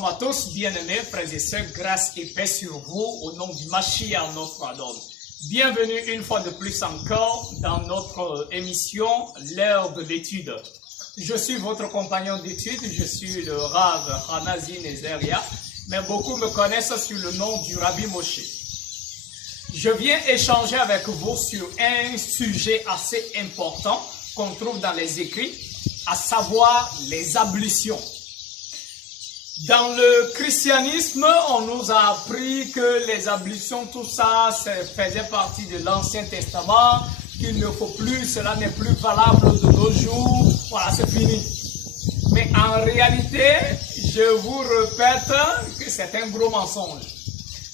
Shalom à tous, bien-aimés, frères et sœurs, grâce et paix sur vous, au nom du Mashiach, notre Adon. Bienvenue une fois de plus encore dans notre émission, l'heure de l'étude. Je suis votre compagnon d'étude, je suis le Rav Hanazi Nezeria, mais beaucoup me connaissent sous le nom du Rabbi Moshe. Je viens échanger avec vous sur un sujet assez important qu'on trouve dans les écrits, à savoir les ablutions. Dans le christianisme, on nous a appris que les ablutions, tout ça, ça faisait partie de l'Ancien Testament, qu'il ne faut plus, cela n'est plus valable de nos jours, voilà, c'est fini. Mais en réalité, je vous répète que c'est un gros mensonge.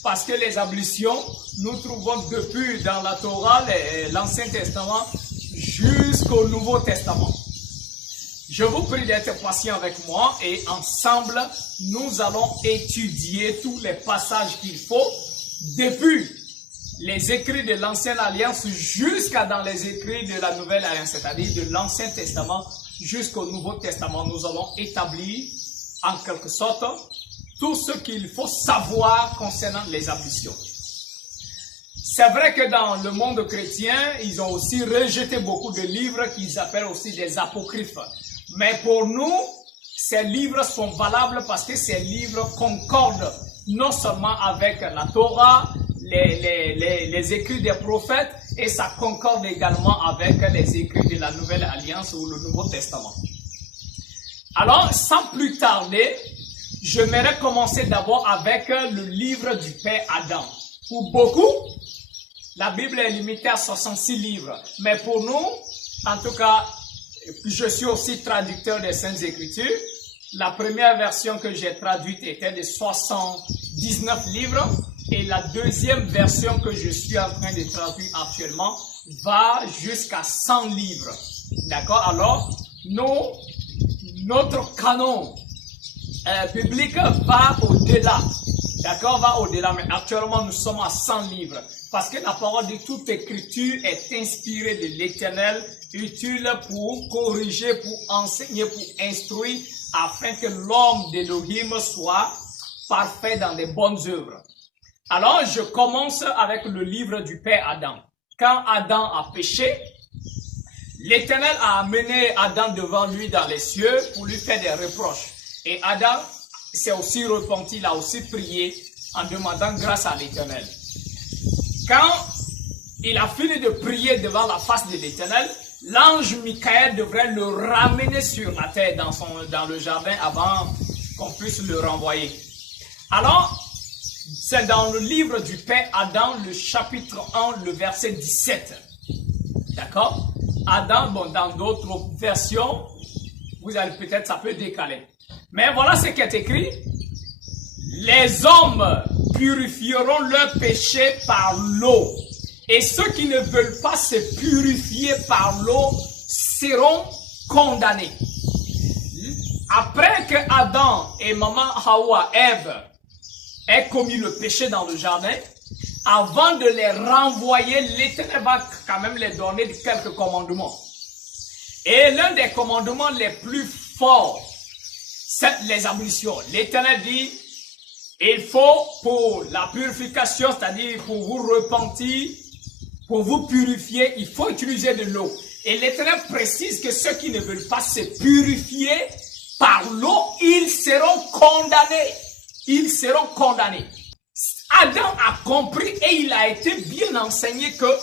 Parce que les ablutions, nous trouvons depuis dans la Torah, l'Ancien Testament, jusqu'au Nouveau Testament. Je vous prie d'être patient avec moi et ensemble, nous allons étudier tous les passages qu'il faut depuis les écrits de l'Ancienne Alliance jusqu'à dans les écrits de la Nouvelle Alliance, c'est-à-dire de l'Ancien Testament jusqu'au Nouveau Testament. Nous allons établir en quelque sorte tout ce qu'il faut savoir concernant les ablutions. C'est vrai que dans le monde chrétien, ils ont aussi rejeté beaucoup de livres qu'ils appellent aussi des apocryphes. Mais pour nous, ces livres sont valables parce que ces livres concordent non seulement avec la Torah, les écrits des prophètes, et ça concorde également avec les écrits de la Nouvelle Alliance ou le Nouveau Testament. Alors, sans plus tarder, j'aimerais commencer d'abord avec le livre du Père Adam. Pour beaucoup, la Bible est limitée à 66 livres. Mais pour nous, en tout cas, je suis aussi traducteur des Saintes Écritures. La première version que j'ai traduite était de 79 livres. Et la deuxième version que je suis en train de traduire actuellement va jusqu'à 100 livres. D'accord? Alors, notre canon public va au-delà. D'accord? Va au-delà. Mais actuellement, nous sommes à 100 livres. Parce que la parole de toute écriture est inspirée de l'Éternel, utile pour corriger, pour enseigner, pour instruire, afin que l'homme d'Élohim soit parfait dans les bonnes œuvres. Alors, je commence avec le livre du Père Adam. Quand Adam a péché, l'Éternel a amené Adam devant lui dans les cieux pour lui faire des reproches. Et Adam s'est aussi repenti, il a aussi prié en demandant grâce à l'Éternel. Quand il a fini de prier devant la face de l'Éternel, l'ange Michael devrait le ramener sur la terre dans le jardin avant qu'on puisse le renvoyer. Alors, c'est dans le livre du Père Adam, le chapitre 1, le verset 17. D'accord? Adam, bon, dans d'autres versions, vous allez peut-être, ça peut décaler. Mais voilà ce qui est écrit. Les hommes purifieront leur péché par l'eau. Et ceux qui ne veulent pas se purifier par l'eau seront condamnés. Après que Adam et maman Hawa, Ève, aient commis le péché dans le jardin, avant de les renvoyer, l'Éternel va quand même les donner quelques commandements. Et l'un des commandements les plus forts, c'est les ablutions. L'Éternel dit, il faut pour la purification, c'est-à-dire pour vous repentir, pour vous purifier, il faut utiliser de l'eau. Et l'Éternel précise que ceux qui ne veulent pas se purifier par l'eau, ils seront condamnés. Ils seront condamnés. Adam a compris et il a été bien enseigné que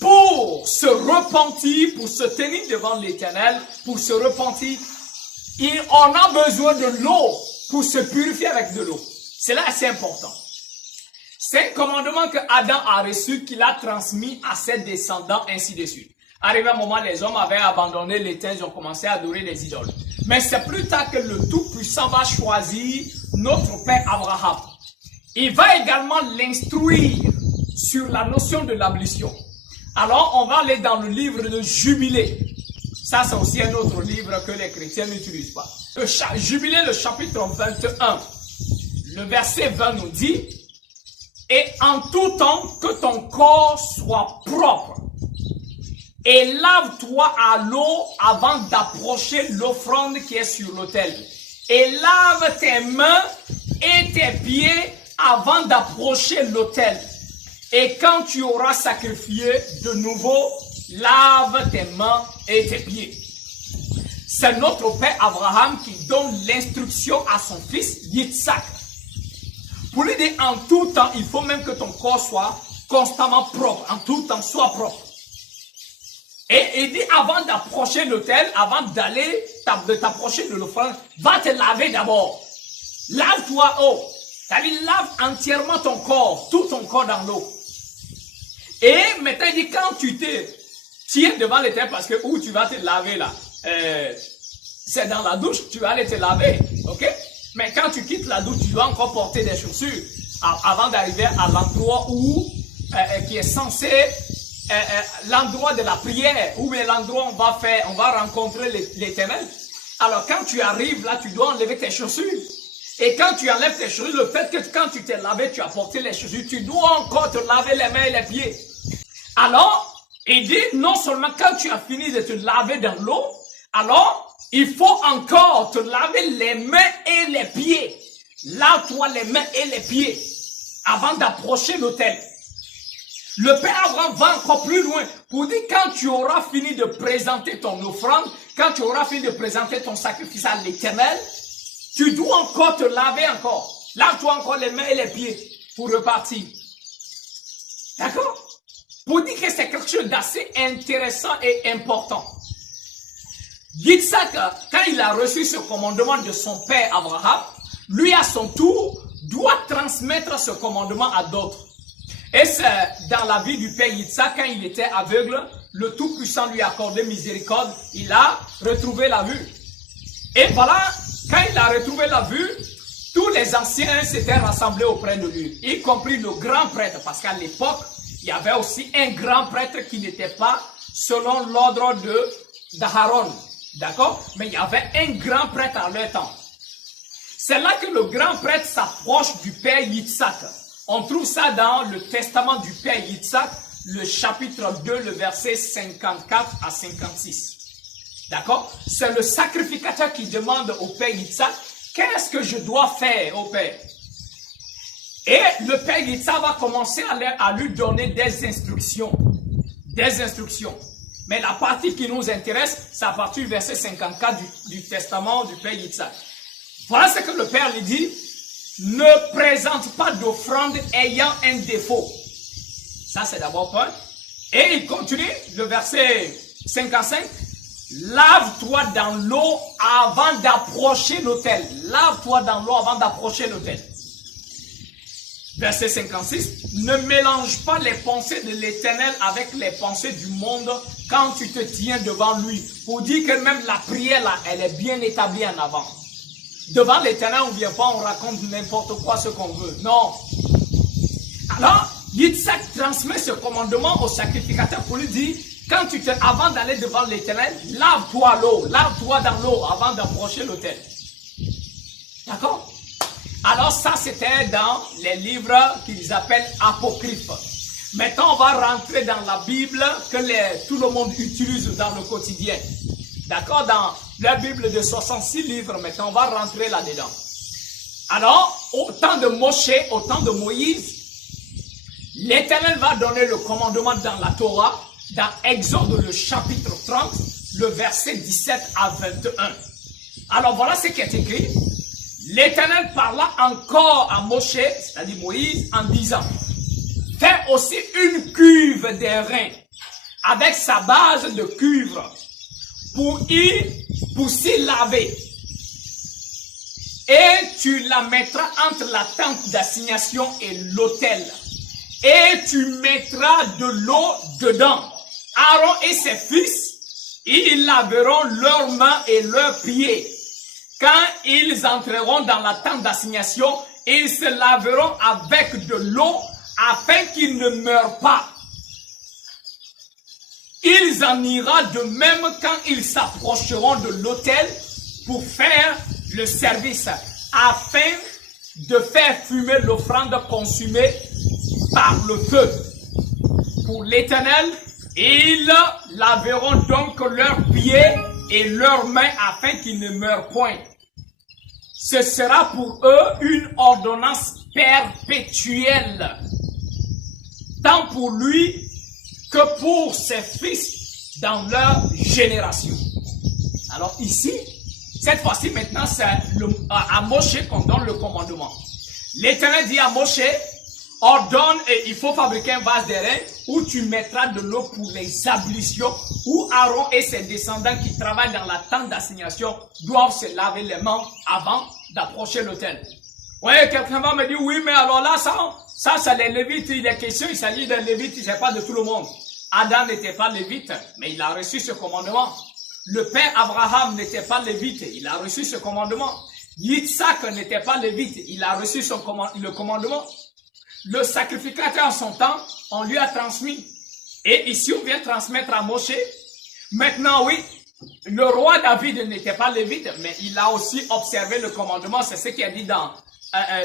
pour se repentir, pour se tenir devant l'Éternel, pour se repentir, on a besoin de l'eau pour se purifier avec de l'eau. C'est là assez important. C'est un commandement que Adam a reçu, qu'il a transmis à ses descendants, ainsi de suite. Arrivé un moment, les hommes avaient abandonné l'Éternel, ils ont commencé à adorer les idoles. Mais c'est plus tard que le Tout-Puissant va choisir notre père Abraham. Il va également l'instruire sur la notion de l'ablution. Alors, on va aller dans le livre de Jubilé. Ça, c'est aussi un autre livre que les chrétiens n'utilisent pas. Jubilé, le chapitre 21. Le verset 20 nous dit, « Et en tout temps, que ton corps soit propre, et lave-toi à l'eau avant d'approcher l'offrande qui est sur l'autel. et lave tes mains et tes pieds avant d'approcher l'autel. Et quand tu auras sacrifié de nouveau, lave tes mains et tes pieds. C'est notre père Abraham qui donne l'instruction à son fils Yitzhak. Pour lui dire en tout temps, il faut même que ton corps soit constamment propre. En tout temps, sois propre. Et il dit avant d'approcher l'autel, avant d'aller t'approcher de l'offrande, va te laver d'abord. Lave-toi, oh. C'est-à-dire, lave entièrement ton corps, tout ton corps dans l'eau. Et maintenant, il dit, quand tu te tiens devant l'éternel, parce que où tu vas te laver là, c'est dans la douche, tu vas aller te laver, ok? Mais quand tu quittes la douche, tu dois encore porter des chaussures avant d'arriver à l'endroit où, qui est censé, l'endroit de la prière, où l'endroit où on va rencontrer l'éternel. Alors quand tu arrives là, tu dois enlever tes chaussures. Et quand tu enlèves tes chaussures, le fait que quand tu t'es lavé, tu as porté les chaussures, tu dois encore te laver les mains et les pieds. Alors, il dit, non seulement quand tu as fini de te laver dans l'eau, alors, il faut encore te laver les mains et les pieds. Lave-toi les mains et les pieds avant d'approcher l'autel. Le Père Abraham va encore plus loin pour dire quand tu auras fini de présenter ton offrande, quand tu auras fini de présenter ton sacrifice à l'Éternel, tu dois encore te laver encore. Lave-toi encore les mains et les pieds pour repartir. D'accord? Pour dire que c'est quelque chose d'assez intéressant et important. Yitzhak, quand il a reçu ce commandement de son père Abraham, lui à son tour doit transmettre ce commandement à d'autres. Et c'est dans la vie du père Yitzhak, quand il était aveugle, le Tout-Puissant lui a accordé miséricorde, il a retrouvé la vue. Et voilà, quand il a retrouvé la vue, tous les anciens s'étaient rassemblés auprès de lui, y compris le grand prêtre, parce qu'à l'époque, il y avait aussi un grand prêtre qui n'était pas selon l'ordre d'Aaron. D'accord? Mais il y avait un grand prêtre à leur temps. C'est là que le grand prêtre s'approche du père Yitzhak. On trouve ça dans le testament du père Yitzhak, le chapitre 2, le verset 54 à 56. D'accord? C'est le sacrificateur qui demande au père Yitzhak, qu'est-ce que je dois faire au père? Et le père Yitzhak va commencer à lui donner des instructions. Des instructions. Mais la partie qui nous intéresse, c'est à partir du verset 54 du testament du père Yitzhak. Voilà ce que le père lui dit. Ne présente pas d'offrande ayant un défaut. Ça, c'est d'abord point. Et il continue, le verset 55. Lave-toi dans l'eau avant d'approcher l'autel. Lave-toi dans l'eau avant d'approcher l'autel. Verset 56. Ne mélange pas les pensées de l'Éternel avec les pensées du monde quand tu te tiens devant lui. Pour dire que même la prière là, elle est bien établie en avant. Devant l'Éternel, on ne vient pas, on raconte n'importe quoi, ce qu'on veut. Non. Alors, Yitzhak transmet ce commandement au sacrificateur pour lui dire, avant d'aller devant l'Éternel, lave-toi l'eau, lave-toi dans l'eau avant d'approcher l'autel. D'accord? Alors ça, c'était dans les livres qu'ils appellent apocryphes. Maintenant, on va rentrer dans la Bible que tout le monde utilise dans le quotidien. D'accord? Dans la Bible de 66 livres, maintenant, on va rentrer là-dedans. Alors, au temps de Moshe, au temps de Moïse, l'Éternel va donner le commandement dans la Torah, dans Exode, le chapitre 30, le verset 17 à 21. Alors, voilà ce qui est écrit. L'Éternel parla encore à Moshe, c'est-à-dire Moïse, en disant, « Fais aussi une cuve d'airain avec sa base de cuivre pour s'y laver. Et tu la mettras entre la tente d'assignation et l'autel. Et tu mettras de l'eau dedans. Aaron et ses fils, ils laveront leurs mains et leurs pieds. Quand ils entreront dans la tente d'assignation, ils se laveront avec de l'eau afin qu'ils ne meurent pas. Il en ira de même quand ils s'approcheront de l'autel pour faire le service, afin de faire fumer l'offrande consumée par le feu. Pour l'Éternel, ils laveront donc leurs pieds et leurs mains afin qu'ils ne meurent point. ce sera pour eux une ordonnance perpétuelle, tant pour lui que pour ses fils dans leur génération. Alors ici, cette fois-ci maintenant, c'est à Moshe qu'on donne le commandement. L'Éternel dit à Moshe, ordonne et il faut fabriquer un vase d'airain où tu mettras de l'eau pour les ablutions, où Aaron et ses descendants qui travaillent dans la tente d'assignation doivent se laver les mains avant d'approcher l'autel. Oui, quelqu'un va me dire, oui, mais alors là, ça c'est les Lévites, il est question, il s'agit des Lévites, c'est pas de tout le monde. Adam n'était pas Lévite, mais il a reçu ce commandement. Le père Abraham n'était pas Lévite, il a reçu ce commandement. Yitzhak n'était pas Lévite, il a reçu le commandement. Le sacrificateur en son temps, on lui a transmis. Et ici, on vient transmettre à Moshe. Maintenant, oui, le roi David n'était pas lévite, mais il a aussi observé le commandement. C'est ce qui est dit dans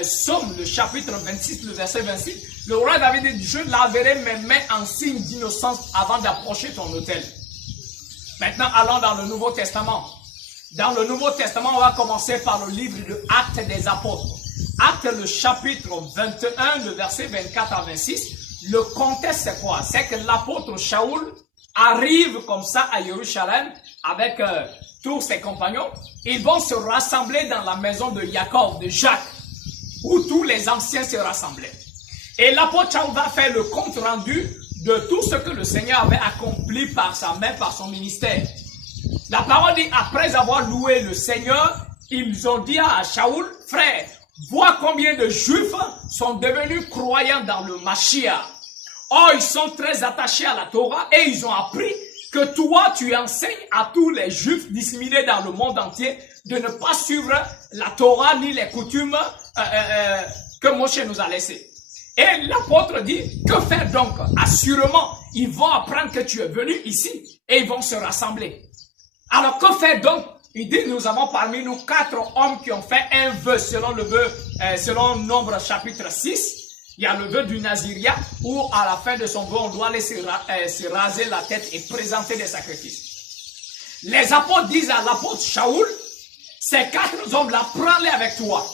Somme, le chapitre 26, le verset 26. Le roi David dit, je laverai mes mains en signe d'innocence avant d'approcher ton autel. Maintenant, allons dans le Nouveau Testament. Dans le Nouveau Testament, on va commencer par le livre de Actes des Apôtres. Actes, le chapitre 21, le verset 24 à 26. Le contexte, c'est quoi? C'est que l'apôtre Shaoul arrive comme ça à Jérusalem avec tous ses compagnons. Ils vont se rassembler dans la maison de Jacob, de Jacques, où tous les anciens se rassemblaient. Et l'apôtre Shaoul va faire le compte rendu de tout ce que le Seigneur avait accompli par sa main, par son ministère. La parole dit, après avoir loué le Seigneur, ils ont dit à Shaoul, frère, vois combien de Juifs sont devenus croyants dans le Mashiach. Or, ils sont très attachés à la Torah et ils ont appris que toi, tu enseignes à tous les Juifs disséminés dans le monde entier de ne pas suivre la Torah ni les coutumes que Moshe nous a laissées. Et l'apôtre dit, que faire donc? Assurément, ils vont apprendre que tu es venu ici et ils vont se rassembler. Alors, que faire donc? Il dit, nous avons parmi nous 4 hommes qui ont fait un vœu selon le vœu, selon Nombre chapitre 6. Il y a le vœu du Naziria où à la fin de son vœu, on doit laisser se raser la tête et présenter des sacrifices. Les apôtres disent à l'apôtre Shaoul, ces 4 hommes-là, prends-les avec toi.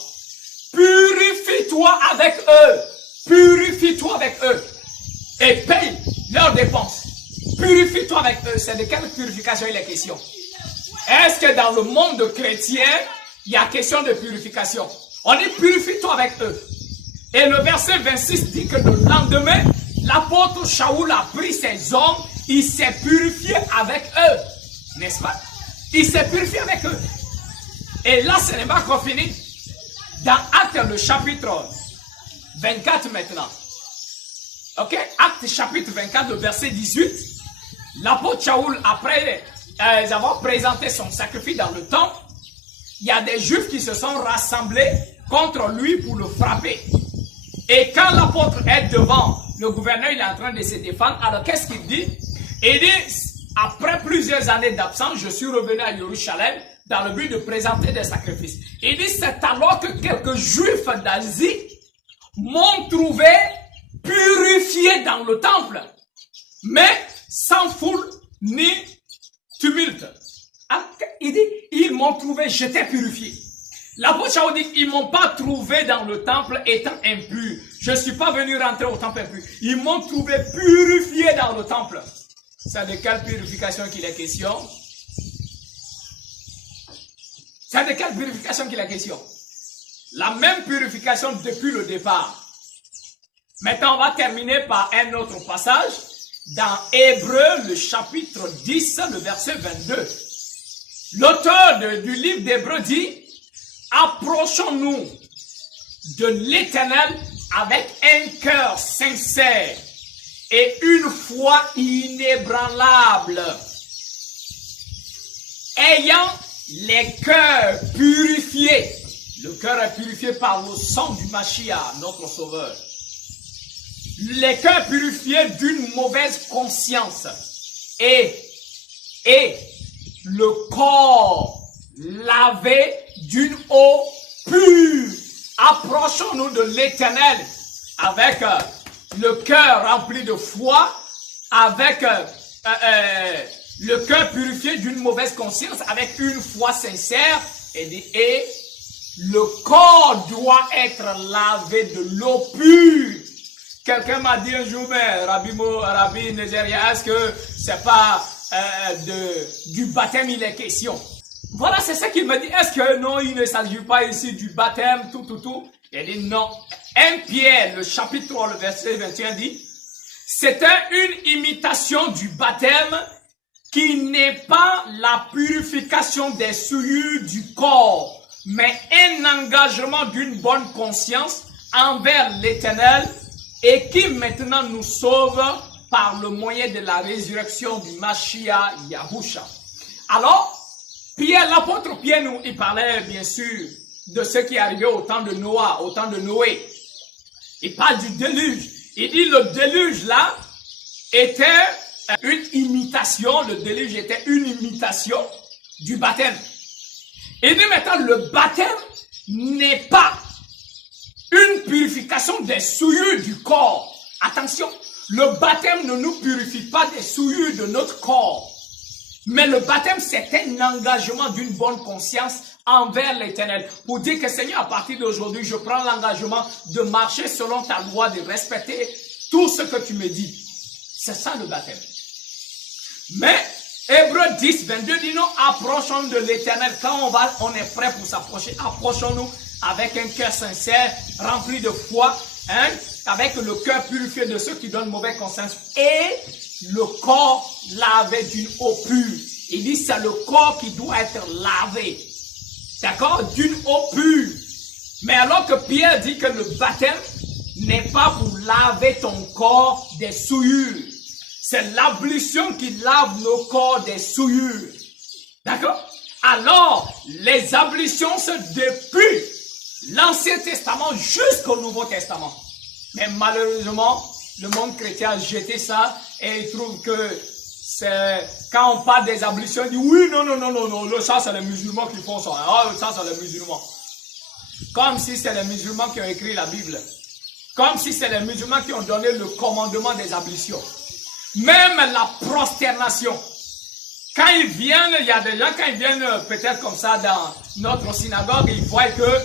Purifie-toi avec eux. Purifie-toi avec eux. Et paye leurs dépenses. Purifie-toi avec eux. C'est de quelle purification il est question? Est-ce que dans le monde chrétien, il y a question de purification? On dit purifie-toi avec eux. Et le verset 26 dit que le lendemain, l'apôtre Shaoul a pris ses hommes, il s'est purifié avec eux. N'est-ce pas? Il s'est purifié avec eux. Et là, ce n'est pas encore fini. Dans Actes, le chapitre 24 maintenant. Ok? Actes chapitre 24, le verset 18. L'apôtre Shaoul, après avoir présenté son sacrifice dans le temple, il y a des Juifs qui se sont rassemblés contre lui pour le frapper. Et quand l'apôtre est devant le gouverneur, il est en train de se défendre. Alors qu'est-ce qu'il dit? Il dit, après plusieurs années d'absence, je suis revenu à Jérusalem dans le but de présenter des sacrifices. Il dit, c'est alors que quelques Juifs d'Asie m'ont trouvé purifié dans le temple, mais sans foule ni tumulte. Il dit, ils m'ont trouvé, j'étais purifié. L'apôtre Shaoul dit, ils m'ont pas trouvé dans le temple étant impur. Je ne suis pas venu rentrer au temple impur. Ils m'ont trouvé purifié dans le temple. C'est de quelle purification qu'il est question? C'est de quelle purification qu'il est question? La même purification depuis le départ. Maintenant, on va terminer par un autre passage dans Hébreux, le chapitre 10, le verset 22. L'auteur du livre d'Hébreux dit, approchons-nous de l'Éternel avec un cœur sincère et une foi inébranlable, ayant les cœurs purifiés. Le cœur est purifié par le sang du Mashiach, notre Sauveur. Les cœurs purifiés d'une mauvaise conscience et le corps lavé d'une eau pure. Approchons-nous de l'Éternel avec le cœur rempli de foi, avec le cœur purifié d'une mauvaise conscience, avec une foi sincère et le corps doit être lavé de l'eau pure. Quelqu'un m'a dit un jour, mais Rabbi Nézeria, est-ce que c'est pas du baptême il est question? Voilà, c'est ça qu'il me dit. Est-ce que non, il ne s'agit pas ici du baptême, tout? Il a dit non. 1 Pierre, le chapitre 3, le verset 21 dit, c'était une imitation du baptême qui n'est pas la purification des souillures du corps, mais un engagement d'une bonne conscience envers l'Éternel et qui maintenant nous sauve par le moyen de la résurrection du Mashiach Yahusha. Alors, Pierre, l'apôtre Pierre, il parlait bien sûr de ce qui est arrivé au temps de Noah, au temps de Noé. Il parle du déluge. Il dit le déluge là était une imitation, le déluge était une imitation du baptême. Il dit maintenant le baptême n'est pas une purification des souillures du corps. Attention, le baptême ne nous purifie pas des souillures de notre corps. Mais le baptême, c'est un engagement d'une bonne conscience envers l'Éternel. Pour dire que Seigneur, à partir d'aujourd'hui, je prends l'engagement de marcher selon ta loi, de respecter tout ce que tu me dis. C'est ça le baptême. Mais Hébreux 10, 22 dit nous approchons de l'Éternel. Quand on est prêt pour s'approcher, approchons-nous avec un cœur sincère, rempli de foi, avec le cœur purifié de ceux qui donnent mauvaise conscience et le corps lavé d'une eau pure. Il dit c'est le corps qui doit être lavé. D'accord? D'une eau pure. Mais alors que Pierre dit que le baptême n'est pas pour laver ton corps des souillures. C'est l'ablution qui lave nos corps des souillures. D'accord? Alors, les ablutions c'est depuis l'Ancien Testament jusqu'au Nouveau Testament. Mais malheureusement, le monde chrétien a jeté ça et il trouve que c'est quand on parle des ablutions, il dit oui, non, ça c'est les musulmans qui font ça. Ah, ça c'est les musulmans. Comme si c'est les musulmans qui ont écrit la Bible. Comme si c'est les musulmans qui ont donné le commandement des ablutions. Même la prosternation. Quand ils viennent, il y a des gens, quand ils viennent peut-être comme ça dans notre synagogue, ils voient que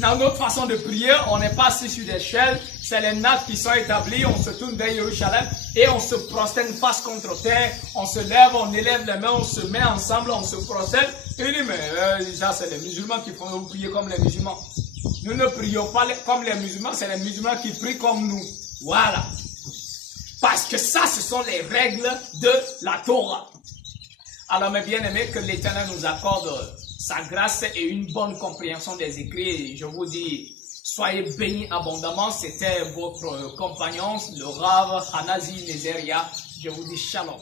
dans notre façon de prier, on n'est pas assis sur des chaînes, c'est les nattes qui sont établies, on se tourne vers Jérusalem et on se prosterne face contre terre, on se lève, on élève les mains, on se met ensemble, on se prosterne. Et il dit, mais ça c'est les musulmans qui font nous prier comme les musulmans. Nous ne prions pas comme les musulmans, c'est les musulmans qui prient comme nous. Voilà. Parce que ça, ce sont les règles de la Torah. Alors mes bien-aimés, que l'Éternel nous accorde sa grâce et une bonne compréhension des écrits. Et je vous dis, soyez bénis abondamment. C'était votre compagnon, le Rav Hanazi Nézeria. Je vous dis shalom.